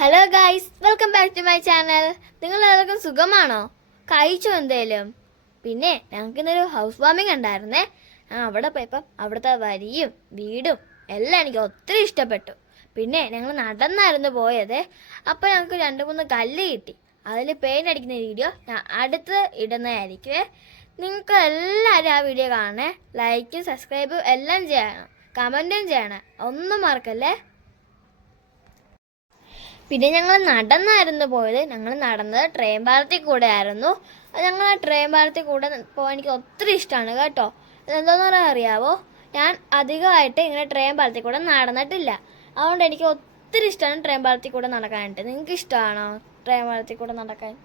Hello guys, welcome back to my channel. നിങ്ങൾ എല്ലാവർക്കും സുഖമാണോ? കഴിച്ചോ എന്തേലും? പിന്നെ ഞങ്ങൾക്ക് ഇന്നൊരു ഹൗസ് വാമിംഗ് ഉണ്ടായിരുന്നേ. ഞാൻ അവിടെ പോയപ്പം അവിടുത്തെ വരിയും വീടും എല്ലാം എനിക്ക് ഒത്തിരി ഇഷ്ടപ്പെട്ടു. പിന്നെ ഞങ്ങൾ നടന്നായിരുന്നു പോയത്. അപ്പോൾ ഞങ്ങൾക്ക് 2-3 കല്ല് കിട്ടി. അതിൽ പെയിൻ്റ് അടിക്കുന്ന വീഡിയോ ഞാൻ അടുത്ത് ഇടുന്നതായിരിക്കുമേ. നിങ്ങൾക്ക് എല്ലാവരും ആ വീഡിയോ കാണണേ. ലൈക്കും സബ്സ്ക്രൈബും എല്ലാം ചെയ്യണം, കമൻറ്റും ചെയ്യണം, ഒന്നും മറക്കല്ലേ. പിന്നെ ഞങ്ങൾ നടന്നായിരുന്നു പോയത്. ഞങ്ങൾ നടന്നത് ട്രെയിൻ പാലത്തിൽ കൂടെ ആയിരുന്നു. ഞങ്ങൾ ആ ട്രെയിൻ പാലത്തിൽ കൂടെ പോകാൻ എനിക്ക് ഒത്തിരി ഇഷ്ടമാണ് കേട്ടോ. എന്താണെന്ന് പറയാൻ അറിയാവോ, ഞാൻ അധികമായിട്ട് ഇങ്ങനെ ട്രെയിൻ പാലത്തിൽ കൂടെ നടന്നിട്ടില്ല. അതുകൊണ്ട് എനിക്ക് ഒത്തിരി ഇഷ്ടമാണ് ട്രെയിൻ പാലത്തിൽ കൂടെ നടക്കാനായിട്ട്. നിങ്ങൾക്ക് ഇഷ്ടമാണോ ട്രെയിൻ പാലത്തിൽ കൂടെ നടക്കാൻ?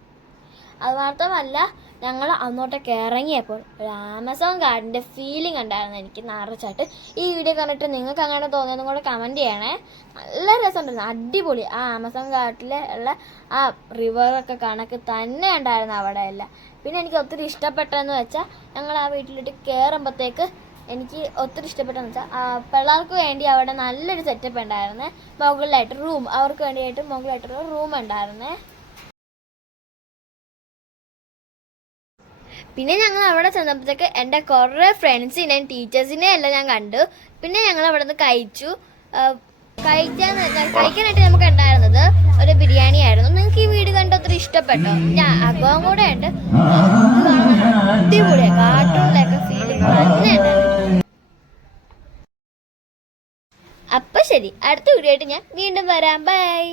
അതുമാത്രമല്ല, ഞങ്ങൾ അങ്ങോട്ടൊക്കെ ഇറങ്ങിയപ്പോൾ ഒരു ആമസോൺ കാർഡിൻ്റെ ഫീലിംഗ് ഉണ്ടായിരുന്നു എനിക്ക് നിറച്ചായിട്ട്. ഈ വീഡിയോ കണ്ടിട്ട് നിങ്ങൾക്ക് അങ്ങനെ തോന്നിയതും കൂടെ കമൻറ്റ് ചെയ്യണേ. നല്ല രസമുണ്ടായിരുന്നു, അടിപൊളി. ആ ആമസോൺ കാർഡിലെ ഉള്ള ആ റിവറൊക്കെ കണക്ക് തന്നെ ഉണ്ടായിരുന്നു അവിടെ എല്ലാം. പിന്നെ എനിക്ക് ഒത്തിരി ഇഷ്ടപ്പെട്ടതെന്ന് വെച്ചാൽ, ഞങ്ങൾ ആ വീട്ടിലിട്ട് കയറുമ്പോഴത്തേക്ക് എനിക്ക് ഒത്തിരി ഇഷ്ടപ്പെട്ടെന്ന് വെച്ചാൽ പിള്ളേർക്ക് വേണ്ടി അവിടെ നല്ലൊരു സെറ്റപ്പ് ഉണ്ടായിരുന്നേ. മുകളിലായിട്ട് റൂം, അവർക്ക് വേണ്ടിയിട്ട് മുകളിലായിട്ടൊരു റൂം ഉണ്ടായിരുന്നേ. പിന്നെ ഞങ്ങൾ അവിടെ ചെന്നപ്പോഴത്തേക്ക് എൻ്റെ കുറേ ഫ്രണ്ട്സിനെയും ടീച്ചേഴ്സിനെയും എല്ലാം ഞാൻ കണ്ടു. പിന്നെ ഞങ്ങൾ അവിടെ നിന്ന് കഴിച്ചു. കഴിക്കാനായിട്ട് നമുക്ക് ഉണ്ടായിരുന്നത് ഒരു ബിരിയാണി ആയിരുന്നു. നിങ്ങൾക്ക് ഈ വീട് കണ്ട് ഒത്തിരി ഇഷ്ടപ്പെട്ടോ? ഞാൻ അകവും കൂടെ ഉണ്ട്, അടിപൊളിയാണ്. കാർട്ടൂണിലൊക്കെ ഫീലിംഗ് തന്നെ ഉണ്ടായിരുന്നു. അപ്പം ശരി, അടുത്ത വീഡിയോ ആയിട്ട് ഞാൻ വീണ്ടും വരാം. ബൈ.